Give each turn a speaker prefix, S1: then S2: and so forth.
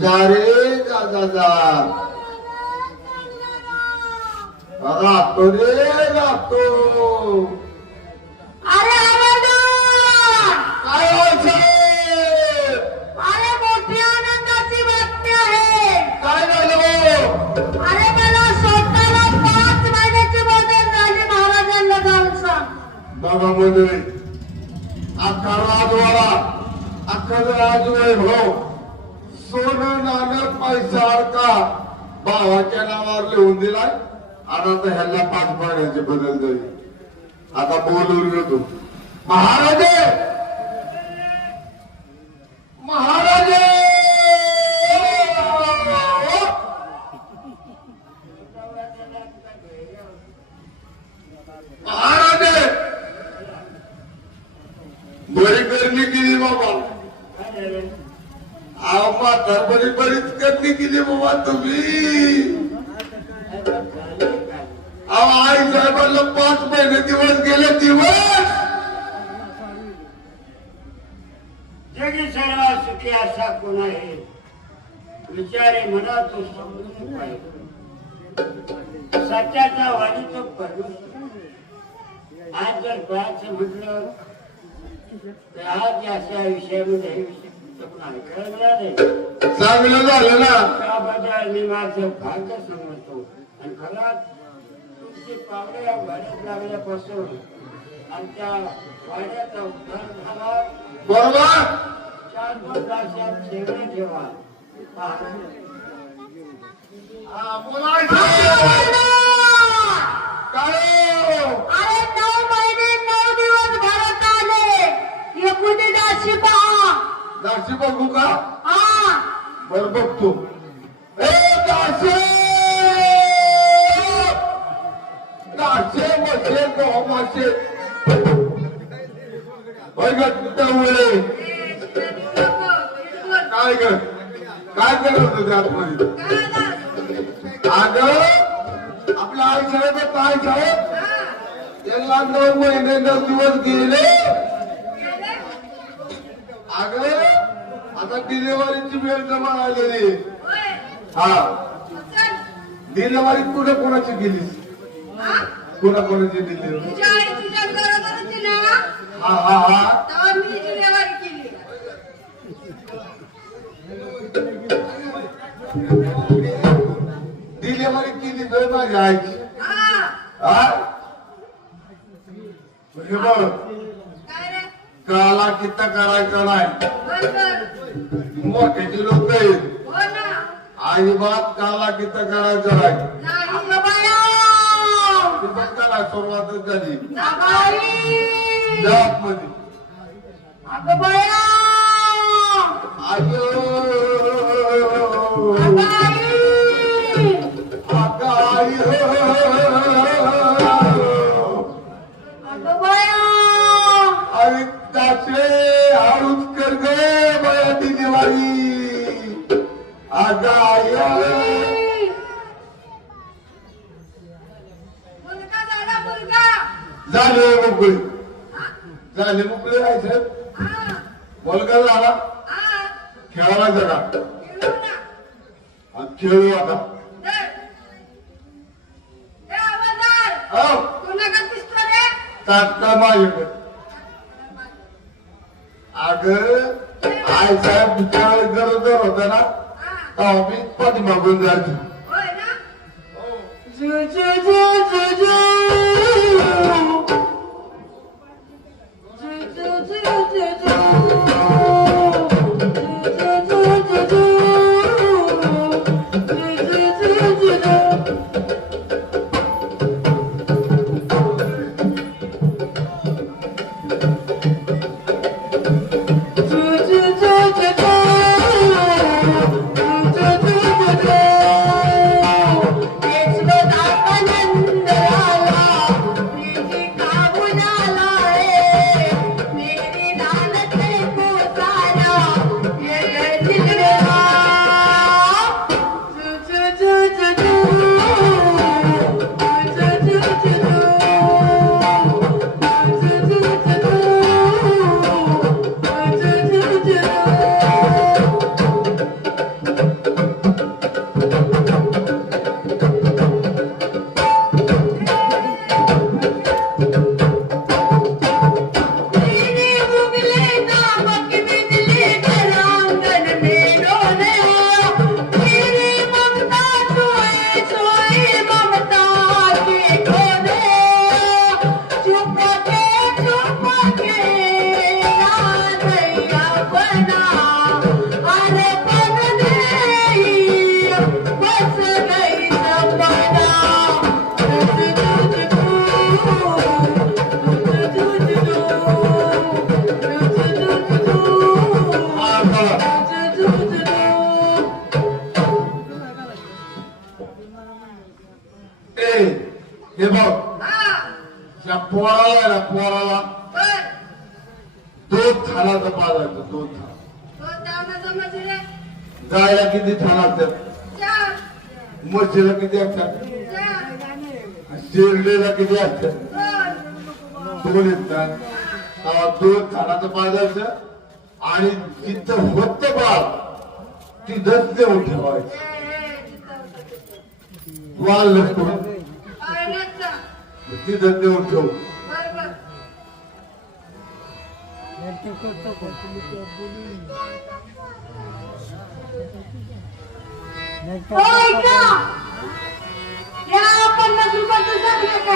S1: जा रे जा जा जा राहतो रे राहतो बाबा मंडळी अख्खा राजवाडा अख्खा राजवैभव हो. सोनं नाणं का भावाच्या नावावर लिहून दिलाय. आणि आता ह्याला पाच महिन्याचे बदल जाईल आता बोलून घेतो महाराजे! महाराजे! महाराज बरी करणी केली बाबा. अहो बरीच गर्दी केली बाबा तुम्ही. अहो आई साहेबांना पाच महिने दिवस गेले दिवस.
S2: जगी सर्व सुखी असा कोण आहे? विचारे म्हणा तो समजून पाहिजे. सत्याचा वाणी तो परमेश्वर. आज जर पाहायचं म्हटलं आज अशा विषयामध्ये हे विषय
S1: चांगलं झालं ना.
S2: त्याबद्दल मी माझं भाग्य समजतो आणि खरंच तुमची पावले या वाड्यात लागल्यापासून आमच्या वाड्याचा उद्धार झाला
S1: बरोबर?
S2: चार दोन तासात सेवे ठेवा
S1: हा, बोलायचं. काय हो?
S3: अरे नऊ महिने नऊ दिवस घरात आले एकूणी दाशी पहा
S1: दाशी बघू का? बर बघतो. ए मशे ग टवळे काय ग? काय केलं होतं त्या आतमध्ये? अगं आपला आई साहेब काय साहेब. त्यांना नऊ महिने नऊ दिवस गेले? अगं आता डिलेव्हरीची वेळ जमा आलेली हा. डिलेव्हरी कुठे कोणाची गेली कोणा कोणाची
S3: ना
S1: हा हा हा.
S3: डिलेव्हरी केली.
S1: तर माझ्या आईची.
S3: हा.
S1: बघ. काला कित्ता करायचा नाही. मोठ्याचे लोक आहेत.
S3: हो
S1: अजिबात काला कित्ता करायचा नाही सुरुवातच झाली? मध्ये
S3: बाया.
S1: अरे त्याचे कर दिवाळी आगाय
S3: मुलगा झाला मुलगा.
S1: झाले मोकळी. झाले मोकळी राहायचं
S3: हा.
S1: मुलगा झाला.
S3: हा.
S1: खेळायला जगा.
S3: खेळू ना.
S1: आणि खेळू आता.
S3: दे. ए, आवाजदार.
S1: हो.
S3: तू नका दिसतो रे.
S1: तात्काळ माझ्याकडे. अग. आई साहेब ज्यावेळेस गरज जर होता ना
S3: हा,
S1: तेव्हा मी पाठीमागून जायचो. पोराला आहे ना पोराला.
S3: बर
S1: दोन थानाचं पाजायचं दोन
S3: तो समजले
S1: गायला किती थान असतात
S3: चार
S1: म्हशीला किती असतात? शेरडीला किती असतात?
S3: दोन
S1: येतात. दोन थानाचं पाजायचं आणि जिथं होत बाळ तिथंच देऊन ठेवायचं. वाल. तिथं देऊन ठेवू
S3: हो ऐका या पन्नास रुपयाचं